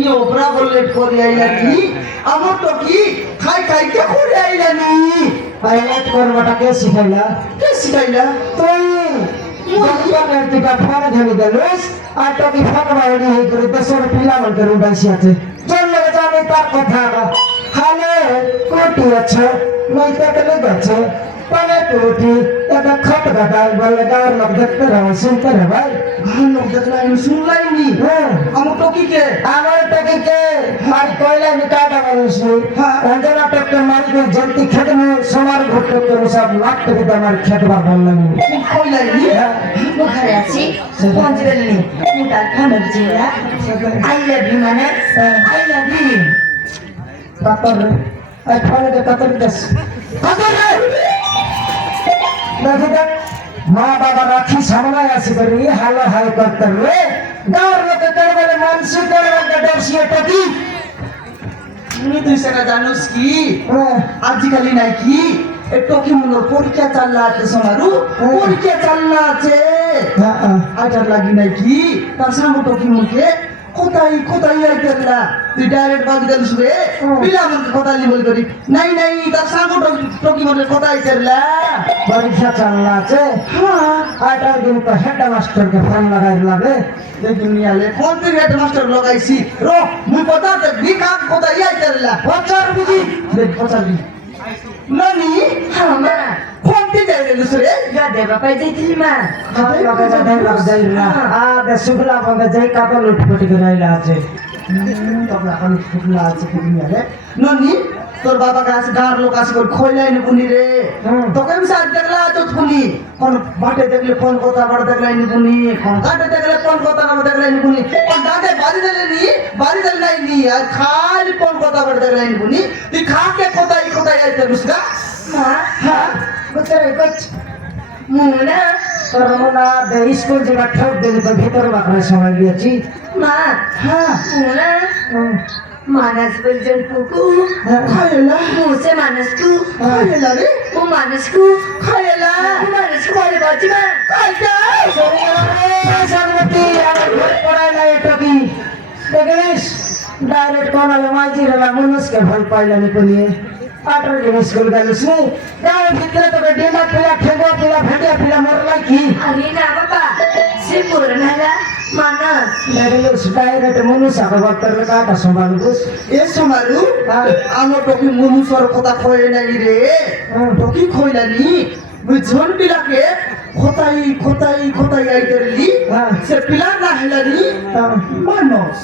ই ওপরা বললে করে আইলানি আমার তো কি খাই খাই কে করে আইলানি পাইলট করবাটা কে শিখাইলা কে শিখাইলা তুই দোকানের টিকা ফোন ধরে দিলিস আর তোকে ফোন বাইরে হয়ে করে দেশের পিলামানকে উঠাইছি আছে চললে জানি তার কথা হালে কোটি আছে নইতে গেলে গেছে পানে কোটি এটা খট গাটাল বলে গাঁর লোক দেখতে রহে শুনতে রে ভাই ঘর লোক দেখলাই শুনলাইনি আমার তো কি কে আমার তোকে কে আর কইলে আমি কাটা বলিসনি অঞ্জনা টককে মালিকের জলতি খেতে নিয়ে সোনার ঘুরতে করে সব লাখ টাকা আমার খেতে বা বললাম কইলাইনি ঘরে আছি পঞ্চবেলনি আমি তার ফোন জিরা আই লাভ ইউ মানে আই লাভ ইউ কাতর রে এই ফোনে কাতর দেশ কাতর রে দেখি দেখ মা বাবা রাখি সামনে আসি করি হালো হাই করতে রে গাঁর লোকে তোর বলে মানসিক করে ডরছি এটা কি তুই সেটা জানোস কি আজকালি নাই কি একটু কি মনে পরীক্ষা চাল্লা আছে সোনারু পরীক্ষা চাল্লা আছে আটার লাগি নাই কি তার সামনে তো কি মুখে কোথায় কোথায় আইতেলা তুই ডাইরেক্ট বাজি দিলস রে বিলা আমাকে কথা বল করি নাই নাই তার সামনে তো কি মনে কোথায় আইতেলা পরীক্ষা চাল্লা আছে হ্যাঁ আটার দিন তো হেড মাস্টারকে ফোন লাগাই লাগে দেখি নিয়ালে কোন তুই হেড মাস্টার লাগাইছি রো মুই কথা দেখবি কাক কোথায় আইতেলা বছর বুঝি দেখ কথা দি নানি হ্যাঁ মা কোন তুই যাই গেলস রে গাদে বাপাই যাইছিলি মা লগে যাই লগ যাই না আ দে সুগলা বন্ধ যাই কাপড় লুটপটি করে আইলা আছে তবে এখন ফুটলা আছে নিয়ালে নানি তোর বাবা কাছে গাঁর লোক আছে করে খইলাই নি পুনি রে তোকে আমি সাথ দেখলা তো পুনি কোন বাটে দেখলে কোন কথা বড় দেখলাই নি পুনি কোন কাটে দেখলে কোন কথা না দেখলাই নি পুনি কোন দাদে বাড়ি দিলে নাই নি আর খালি কোন কথা বড় দেখলাই নি পুনি তুই খাকে কোথায় কোথায় আইতে বুঝগা মা হ্যাঁ কোথায় কোচ মুনা তোর মনা দে স্কুল যেটা ঠক দিলি তো ভিতর বাকরে সময় দিয়েছি মা হ্যাঁ মুনা মানস বলছেন কুকু খাইলা মুসে মানসকু খাইলা রে ও মানসকু খাইলা মানসকু বলে বাজি মা খাইলা সরবতি আমার ঘর পড়াই না এটা কি দেখিস ডাইরেক্ট কোন আলো মাঝি রে মানুষকে ভয় পাইলানি কোনিয়ে 18 দিন স্কুল গেলিস নি গায়ের ভিতরে তোকে ডিমা পিলা ঠেঙ্গা পিলা ভেটিয়া পিলা মরলা কি আমি না বাবা সে পুরনালা মানস দেখিস ডাইরেক্ট মানুষ আগে বক্তর কাটা সম্ভালুস এ সমারু আমার টকি মনুষ্যর কথা কয়ে নাই রে টকি কইলানি বুঝন বিলাকে কোথায় কোথায় কোথায় আইতেলি সে পিলা না হেলানি মানস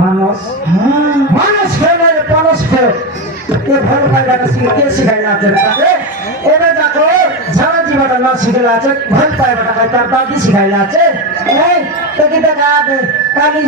মানুষ হ্যাঁ মানুষ খেলে পরশ খেলে এ ভালো পাইলা কে শিখাইলা আছে তাকে এবার দেখো সারা জীবনটা না শিখাইলা আছে ভয় পাইবাটা তার দাদি শিখাইলা আছে এই তোকে দেখা কালি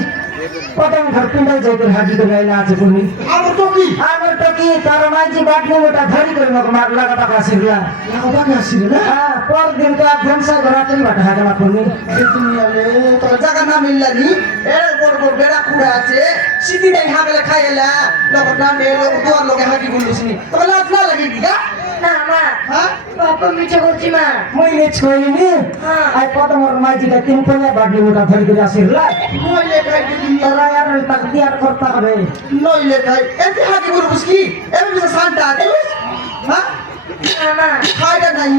প্রথম ঘর পিন্ডাই যাইতে হাজি করে আইলা আছে তুমি আমার টকি আমার তো কি তার মাঝি বাটনি ওটা ধরি করে মক মার লাগা টাকা শিখলা লাগাবাকে আসিরে না হ্যাঁ পর দিন কা ফেমসা ঘরা তুই বাটা হাগলা তুমি এই দুনিয়ালে তোর জায়গা না মিললানি এর বড় বড় বেড়া কুড়া আছে সিধি নাই হাগলে খাইলা লোক না মেলো তোর লোকে হাগি বলছিস তোর লাজ না লাগে কি গা না মা হ্যাঁ বাবা মিছে করছি মা মই নেচ কইনি আই প্রথম মাঝি কা তিন পয়লা বাটনি ওটা ধরি করে আসিরলা নইলে খাই দিদি তোরা আর তাকদিয়ার করতে হবে নইলে খাই এতে হাগি বলছিস কি এমন বিশে শান্তা আছিস হ্যাঁ না মা খাইটা নাই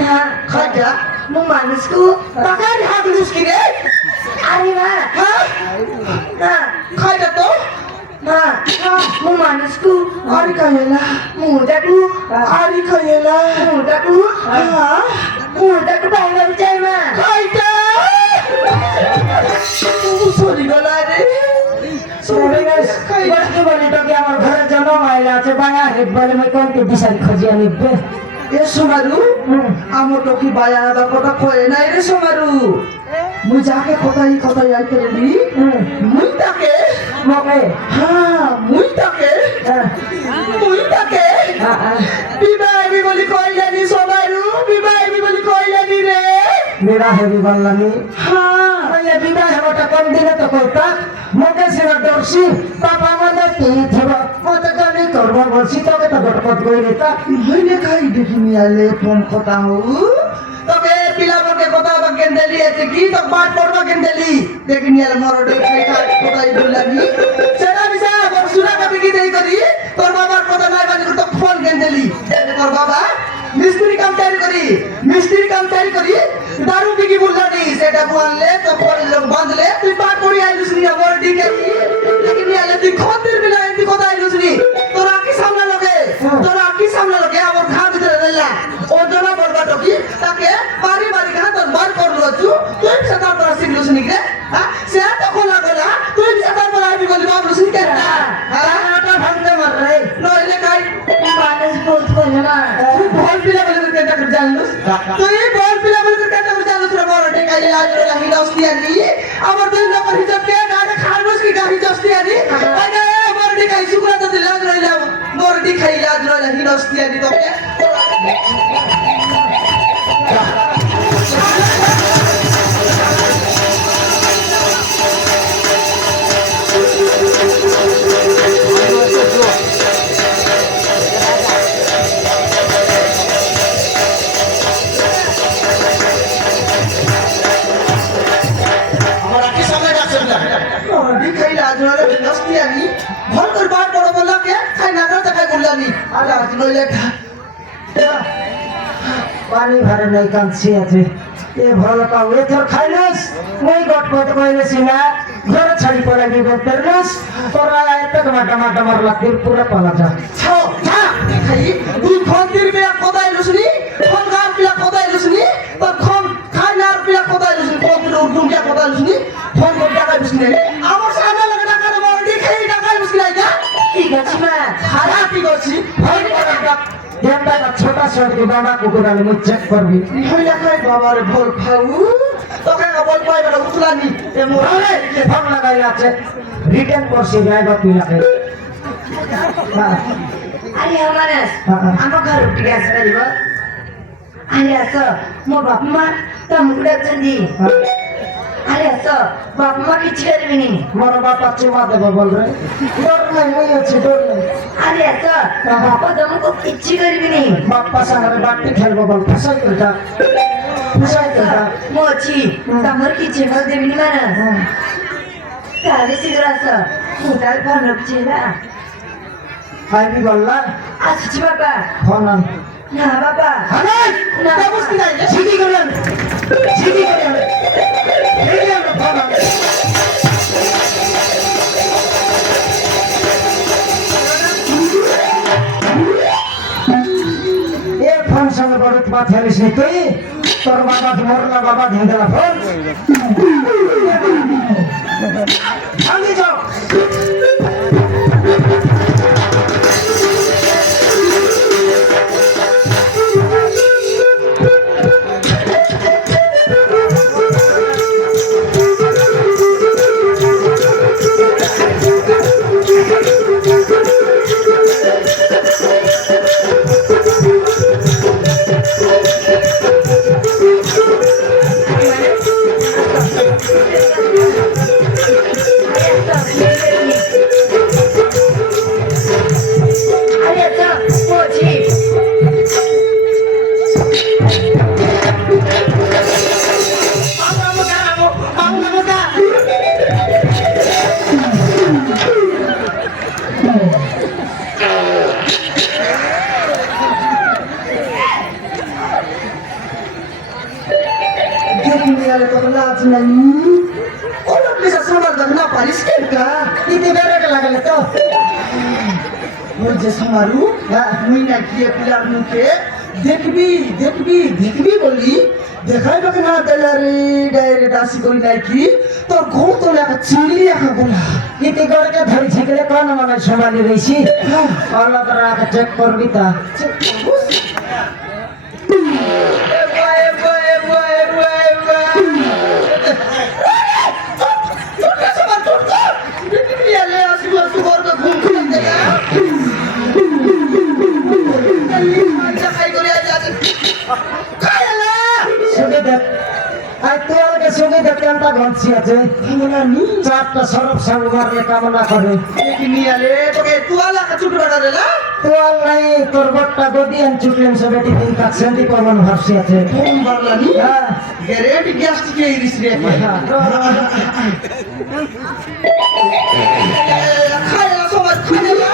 না খাইটা মু মানসকু টাকার হাগলুস কি রে আরে মা হ্যাঁ না খাইটা তো মা মু মানসকু আরি খাইলা মুদাকু আরি খাইলা মুদাকু হ্যাঁ মুদাকু বাইরে যাই মা খাইটা সরি গলা রে বস্তু বলি তোকে আমার ঘরের জন্য মাইলা আছে বাঙা হেড বলে মই কোনটি দিশারি খোঁজিয়া নিবে এ সোমারু আমার তো কি বায়া আবার কথা কয়ে নাই রে সোমারু মুই যাকে কোথায় কোথায় আইতে রেডি মুই তাকে মকে হ্যাঁ মুই তাকে বিবাহ বলি কইলানি সোমারু বিবাহ বলি কইলানি রে মেরা হেবি বললামি হ্যাঁ বলে বিবাহ হওয়াটা কোন দিনে তো কইতা মকে সিনা দর্শি পাপা মনে তিথিব কত গালি করব বলছি তোকে তো গটপট কই রেতা হইলে খাই দেখি নিয়ালে ফোন কথা হউ তবে পিলামকে কথা বাকে দেলিয়েছে দেখি তো পাঠ পড়বা কেন দিলি দেখি নিয়াল মরডে খাই খাই কোথায় দিলানি সেটা বিসা বড় সুনা কবি কি দেই করি তোর বাবার কথা নাই বানি তো ফোন কেন দিলি তোর বাবা মিস্ত্রি কাম তৈরি করি দারু বিকি বললানি সেটা বললে তো পরে লোক বাঁধলে তুই পাঠ পড়ি আইলুস নি আমার দিকে দেখি নিয়ালে তুই খন্দের বিলা এন্তি কথা আইলুস নি তোরা কি সামনে লোকে আমার ঘা ভিতরে রইলা ও জনা বলবা তো কি তাকে বাড়ি ঘা তোর বার করলো তুই সেটার পর শিখলুস নি রে হ্যাঁ সে তো খোলা তুই সেটার পর আইবি বলি বাবলুস নি কেন হ্যাঁ এটা ভাঙতে মার রে নইলে কাই মানুষ বহুত বলে না তুই বল পিলা বলে কেটা করে জানলুস তুই বল পিলা বলে কেটা করে জানলুস রে বড় টেকাই আজ রে হিদাস্তি আনি আমার দুই নম্বর হিসাব কে গাড়ি খারবুস কি গাড়ি হিদাস্তি আনি আরে আমার টেকাই শুকরা তো দিলাম রইলাম মোর টেকাই আজ রইলা হিদাস্তি আনি তোকে পানি ভরে নাই কাঁদছি আছে এ ভালো কাউ এ তোর খাইলিস মই গট গট কইলেছি না ঘর ছাড়ি পড়ে গিয়ে বলতেলিস তোরা এত মাটা মারলা তীর পুরো পালা যা তুই খন্দির বিয়া কোথায় লুসনি কোন গার বিয়া কোথায় লুসনি তোর খন খাইনার বিয়া কোথায় লুসনি কোন উর্দুম বিয়া কোথায় লুসনি ফোন করে টাকা লুসনি আমার সামনে লাগে টাকা দেবো দেখে টাকা লুসনি না ঠিক আছে না খারাপ কি করছি ফোন করে ডাক দেবটা ছোটা ছোটি বাবা কুকুর আনি মুখ চেক করবি হইলা খাই বাবার ভোর খাউ তোকে বল পাই বড় উতলানি এ মোরে ফোন লাগাই আছে রিটার্ন করছি ড্রাইভার তুই লাগে আরে আমার ঘর উঠে গেছে না দিব আরে আসো ମୋ ବାପା ମା ତମକୁ ଡାକୁଛନ୍ତି ଆରେ ଆସ ବାପା ମା କିଛି କରିବେନି ମୋର ବାପା ଚୁମା ଦେବ ବୋଲ ରେ ଡର ନାହିଁ ମୁଇ ଅଛି ଡର ନାହିଁ ଆରେ ଆସ ବାପା ତମକୁ କିଛି କରିବେନି ବାପା ସାଙ୍ଗରେ ବାଟି ଖେଳିବ ବୋଲ ସାଇକେଲଟା ମୁଁ ଅଛି ତମର କିଛି କରିଦେବିନି ମାନେ ତାହେଲେ ଶୀଘ୍ର ଆସ ମୁଁ ତାହେଲେ ଫୋନ ରଖୁଛି ହେଲା ଖାଇବି ଗଲା ଆସୁଛି ବାପା ଫୋନ ଆନ ନା ବାପା আরে না না বুঝতে নাই সিধি করে আন সিধি করে আন এই আন ফোন আন এ ফোন সঙ্গে বড় বাত হেলিস নি তুই তোর বাবা মরলা বাবা ধেন্দলা ফোন আমি যাও আরে আস ମୁଁ ଅଛି নিয়ালে তো লাজ নাই ওরা প্লিজ সমাধান না পারিস কেন কা ইতি বেরেট লাগালে তো ওই যে সমারু মুই না গিয়ে পিলার মুখে দেখবি বলি দেখাইবাকে না দেলারি ডাইরেক্ট আসি করি নাই কি তোর ঘর তো লাগা চিড়ি একা বলা ইতি গড়কে ধরি ছেকলে কোন মনে সমালি রইছি আল্লাহ তাআলা চেক করবি তা সুগে দেখ আই তোর কে সুগে দেখ কেনটা ঘন্টা ভাবছি আছে বলানি চারটা সরব সাঙ্গ মারলে কামনা করে কি নিয়ে আলে তোকে তুয়ালা চুট বাড়া রে না তো নাই তোর বটটা গদিয়ান চুটলেন সব এটি দিন কাছেন্দি করবেন ভাবছি আছে ফোন বাড়লানি হ্যাঁ গ্যারেন্টি গ্যাস টিকে ইরিস রে খায়া সবার খুঁজে যা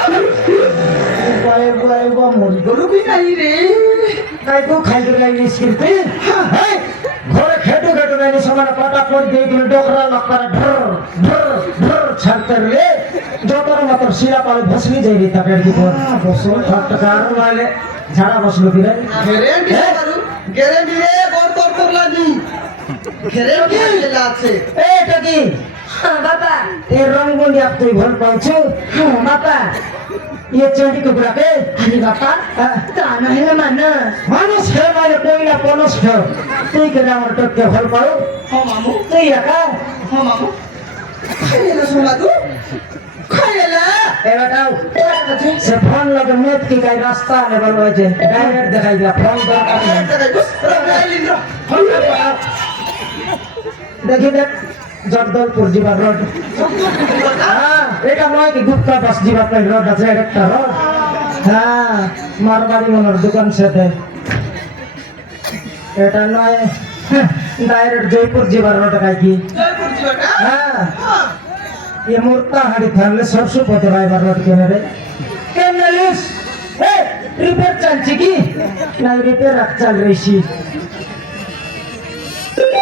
বাই বাই বা মরি গরু কি নাই রে তাই তো খাইতে লাগলি স্কিলতে হ্যাঁ ঘরে খেটে খেটে লাগলি সমান পাটা পড় দিয়ে গেল ডোকরা লকরা ঢর ঢর ঢর ছাড়তে রে যতর মতর শিরা পালে ভসলি যাই রে তাকে কি পর বসো একটা কারণ নাইলে ঝাড়া বসলো কি রে গ্যারেন্টি মারু গ্যারেন্টি রে বড় তোর করলানি গ্যারেন্টি লেলা আছে এটা কি হ্যাঁ বাবা এই রঙ্গলি আপ তুই ভুল পাচ্ছো হ্যাঁ বাবা ये चेड़ी कुकड़ा के আরে বাবা তা না হলে মানে মানুষ হে মানে কইলা পনস হে তুই কে আমার টকে ভুল পাও হ্যাঁ মামু তুই একা হ্যাঁ মামু খাইলা সোমাদু খাইলা এ বেটাও সে ফোন লগে মেট কি গাই রাস্তা লেভেল হয়েছে ডাইরেক্ট দেখাই দিয়া ফোন দরকার নেই দেখি দেখ জগদলপুর জিবা রোড হ্যাঁ এটা নয় কি গুপ্তা বাস জিবা পাই রোড আছে একটা রোড হ্যাঁ মারবাড়ি মনের দোকান সাথে এটা নয় ডাইরেক্ট জয়পুর জিবা রোড কাই কি জয়পুর জিবাটা হ্যাঁ ये मूर्ता हाड़ी थाले सरसों पते भाई रोड के मेरे केम नलिस ए रिपेयर चलची की नहीं रिपेयर रख चल रही सी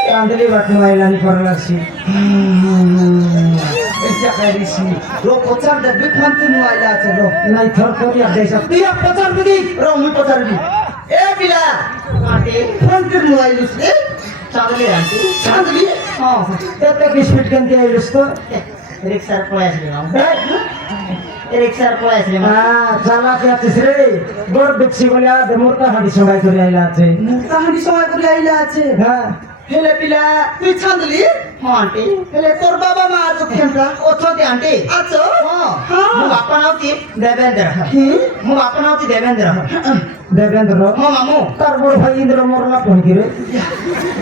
कांदली बटन वाला नहीं कर लसी এটা খাইছি রো পচার দেখবি কোনতে মোবাইল আছে রো नहीं थर को या जैसा तू या पचार दी রো মুই পচারবি এ বিলা আতে কোনতে মোবাইল আছে চাঁদলি আন্টি চাঁদলি হ্যাঁ तेरे की स्पीड के दिया इसको রিক্সার পয়সা দিলাম রিক্সার পয়সা দিলাম हां चला के आछिस रे बड़ बिक्सी बोले आ दे मूर्ता हाड़ी सगाई করে আইলা আছে মুক্তাহারি সময় করে আইলা আছে हां হেলে পিলা তুই চাঁদলি হ্যাঁ আন্টি হেলে তোর বাবা মা আছো কেনটা অথতি আন্টি আছো হ্যাঁ ମୋ ବାପା ନାଁ ହଉଛି ଦେବେନ୍ଦ୍ର কি ମୋ ବାପା ନାଁ ହଉଛି ଦେବେନ୍ଦ୍ର देवेंद्र ମୋ ମାମୁଁ তার বড় ভাই ইন্দ্র মরলা কোন কি রে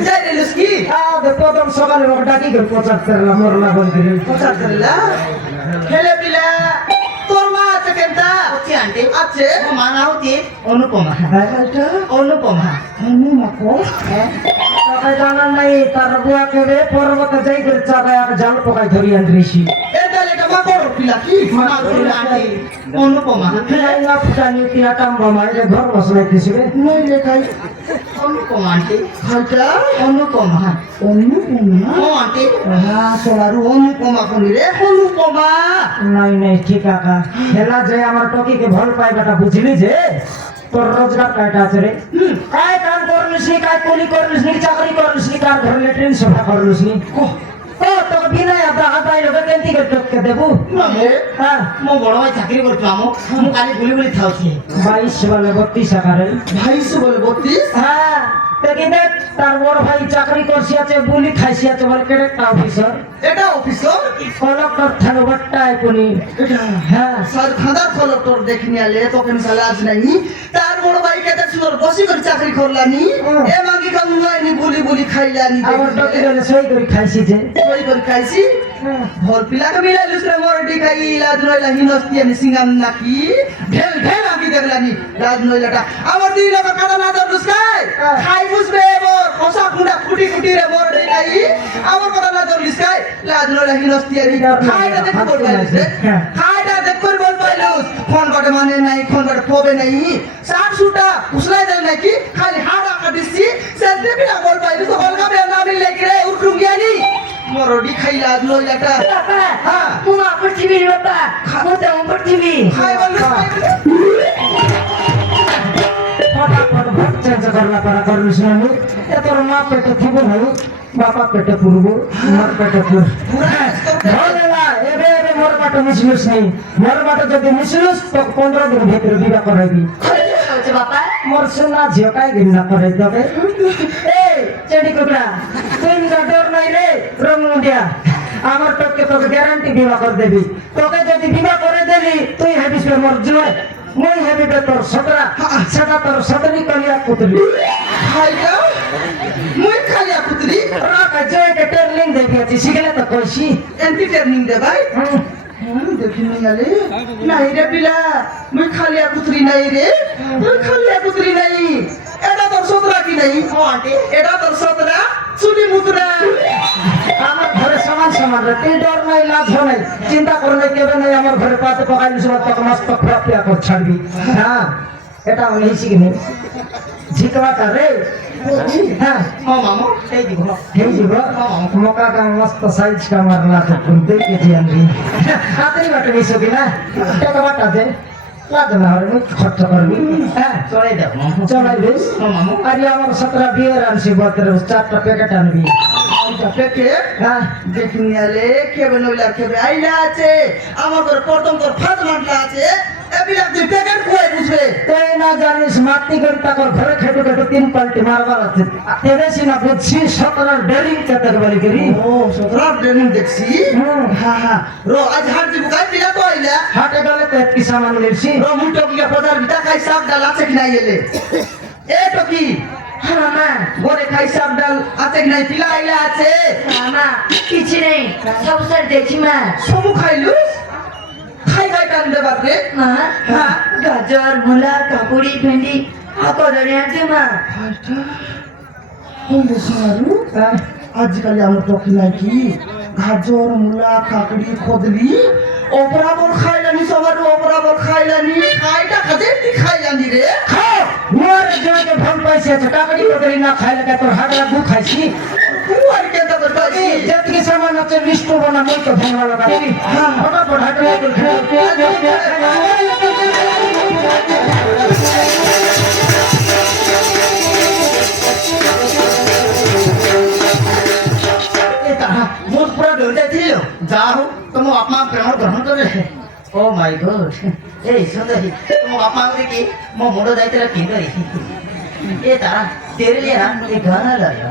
যাই রেলস কি আ দে প্রথম সকালে মোক ডাকি করে পচার করলা মরলা কোন কি রে পচার করলা হেলে পিলা তোর মা আছে কেনটা ଅଛି ଆଣ୍ଟି আছে ମୋ ମା ନାଁ ହଉଛି ଅନୁପମା এটা ଅନୁପମା আমি মাকো তাকে জানা নাই তার বুয়া কেবে পর্বত যাই করে চাগায় আর জাল পকাই ধরি আনরিছি এটা লেটা মা বড় পিলা কি মা হচ্ছে আন্টি অনুপমা ফিলাই না ফুটানি তিয়া টাম্বা মারে ঘর বসলাই দিছিবে নই লেখাই অনুপমা আন্টি খাইটা অনুপমা অনুপমা ମୋ ଆଣ୍ଟି হ্যাঁ সোনারু অনুপমা কোনি রে অনুপমা নাই নাই ঠিক আকা হেলা যে আমার টকিকে ভাল পাই বেটা বুঝলি যে তোর রোজগার কাটা আছে রে কাই কাম করলিস নি কাই কুলি করলিস নি চাকরি করলিস নি কার ঘর লেট্রিন সফা করলিস নি ও তো বিনা আদা আদাই লোকে কেনতি করে টককে দেবু ମାମୁଁ হ্যাঁ ମୋ ବଡ ଭାଇ ଚାକିରି କରୁଛୁ ମାମୁଁ ମୁଁ କାଲି ବୁଲି ବୁଲି ଥାଉଛି 22 বলে 32 আকারে ভাইসু বলে 32 হ্যাঁ দেখি দেখ তার বড় ভাই চাকরি করছি আছে বুলি খাইছি আছে বলে কেডেকটা অফিসার এটা অফিসর কলেক্টর থানো বট্টায় কোনি এটা হ্যাঁ স্যার খাদার কলেক্টর দেখনি আলে তোকেন সালে আজ নাই তার বড় ভাই কেতে সুন্দর বসি করে চাকরি করলানি এ মাগি কাম নয়নি বুলি বুলি খাইলানি আমার টকি গেলে সই করে খাইছি যে ওই করে খাইছি ভর পিলাকে মিলাইলুস রে মরডি খাই লাজ নইলা হিনস্তি আনি সিঙ্গাম নাকি ঢেল ঢেল আমি দেখলানি লাজ নইলাটা আমার দুই লোক কাটা না দরুস খাই খাই বুঝবে মোর খসা খুঁড়া ফুটি ফুটি রে মরডি খাই আমার কথা না দরুস খাই লাজ নইলা হিনস্তি আনি খাইটা দেখ বল পাইলুস রে খাইটা দেখ করে বল পাইলুস ফোন করে মানে নাই ফোন করে পবে নাই সাত সুটা উসলাই দেল নাকি খালি হাড়া কাটিছি সেতে বিনা বল পাইলুস হলকা বে না মিলে রে উঠুম গিয়ানি মরডি খাই লাজ নইলাটা ବାପା হ্যাঁ ମୁଁ ମା ପଡିଥିବି ବାପା ମୁଁ ଦେହ ପଡିଥିବି খাই বলুস ফটাফট ভোট চেঞ্জ করলা পারা করলিস না আমি এ তোর মা পেটে থিব নাই বাপা পেটে পুরবো মোর পেটে পুর ভলেলা এবে এবে মোর বাটো মিশলুস নাই মোর বাটো যদি মিশলুস তো 15 দিন ভিতরে বিবাহ করাইবি ହଉଛି ବାପା মোর সোনা ঝিও কাই গিন্না করাই তবে এই চেডি কুকড়া তুই ডর নাই রে রমুন্ডিয়া আমার তোকে তোকে গ্যারান্টি বিবাহ করে দেবি তোকে যদি বিবাহ করে দেবি তুই হেবিস মোর জয় মই হেবিবে তোর সতরা সেটা তোর সতরি কলিয়া পুতলি খাইটা মুই খাইয়া পুতরি রাখা যায় কে ট্রেনিং দেখিয়েছি শিখলে তো কইছি এন্টি ট্রেনিং দে ভাই দেখি নাই আলে নাই রে পিলা মুই খালিয়া কুতরি নাই রে মুই খালিয়া কুতরি নাই এটা তোর সতরা কি নাই এটা তোর সতরা চুলি মুতরা আমার ঘরে সমান সমান রে তুই ডর নাই লাজ নাই চিন্তা কর নাই কেবে নাই আমার ঘরে পাতে পকাইলি সব তক মস্ত ফ্রাপিয়া কর ছাড়বি হ্যাঁ এটা আমি শিখিনি ঝিকবাটা রে হ্যাঁ ও মামু এই দিব এই জীব মকা কা মস্ত সাইজ কা মারলা তো কুনতে কে জিয়ানবি হাতেই বাটা নিছো কি না টাকা বাটা দে লাগে না রে খরচ করবি হ্যাঁ চলাই দাও মামু চলাই দিস ও মামু আরে আমার 17 বিয়ের আনছি বতরে 4টা প্যাকেট আনবি এটা পেকে হ্যাঁ দেখি নিয়ালে কেবে নইলা কেবে আইলা আছে আমার ঘরে প্রথম তোর ফাজ মানলা আছে এবিলা তুই প্যাকেট কই বুঝবে তুই না জানিস মাটি করে তাকর ঘরে খেটে খেটে 3 পাল্টি মারবার আছে তেবেছি না বুঝছি 17 ডেরিং কেতর বলি করি ও সতরা ট্রেনিং দেখছি হ্যাঁ হ্যাঁ রো আজ হাট দিব কাই পিলা তো আইলা হাটে গেলে তো কি সামান নিছি রো মুটো কি পদার বিটা খাই সাপ ডাল আছে কি নাই এলে এ তো কি হ্যাঁ মামা ঘরে খাই সাপ ডাল আছে কি নাই পিলা আইলা আছে মামা কিছু নেই সব স্যার দেখছি মা সমু খাইলু খাই খাই টান দে বাপরে মা হ্যাঁ গাজর মূলা কাকুড়ি ভেন্ডি কদরে আছে মা আজকাল আমার টকি নাকি গাজর মূলা কাকড়ি খদলি অপরাবর খাইলানি সবার অপরাবর খাইলানি খাইটা খাদে কি খাইলানি রে খাও মোর জয়কে ফোন পাইছে টাকাড়ি করে না খাইলে কা তোর হাগলা গু খাইছি তুই আর কে তো করবি যেতকি সামান আছে লিস্ট বনা মই তো ফোন লাগা হ্যাঁ ফটাফট হাটে মোট পুরা ডরে যাইছিল যা হোক তোমার আপমা প্রেম গ্রহণ করে ও মাই গড এই সুন্দরী তোমার আপমা দেখি মো মুন্ড যাইতে কিন্দরি ए तारा तेरे लिए ना ये गाना लाया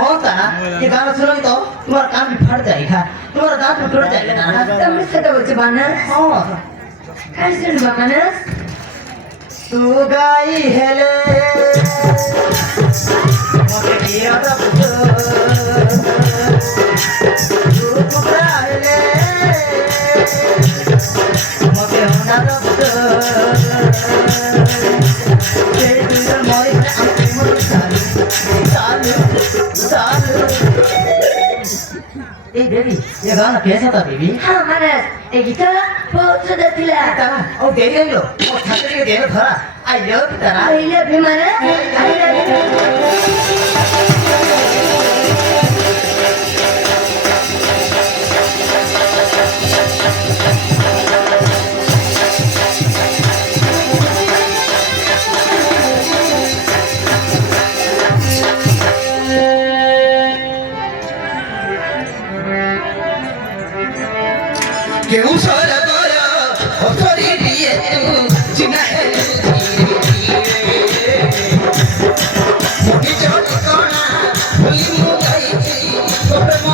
हो तारा ये गाना सुनोगे तो तुम्हारा कान भी फट जाएगा तुम्हारा दांत भी टूट जाएगा तारा তুমি সেটা বলছো বানাস हाँ কার শুনবা বানাস तू गाई हेले मोटे किया रब तू कुबरा हेले मोटे होना रब तेरे दिल मोरे आंखें मोरे चालू चालू ए बेबी ये गाना कैसा था बेबी হ্যাঁ মানাস এই গীতা বহুত সুন্দর ছিল तारा ओ देरी हो लो ओ छात्र के देर धरा I love you Tara I love you Manas I love you क्यों सारा तारा और थोड़ी दिए जिना है मोटी चोट कोना भूली मुगाई थी तो प्रेम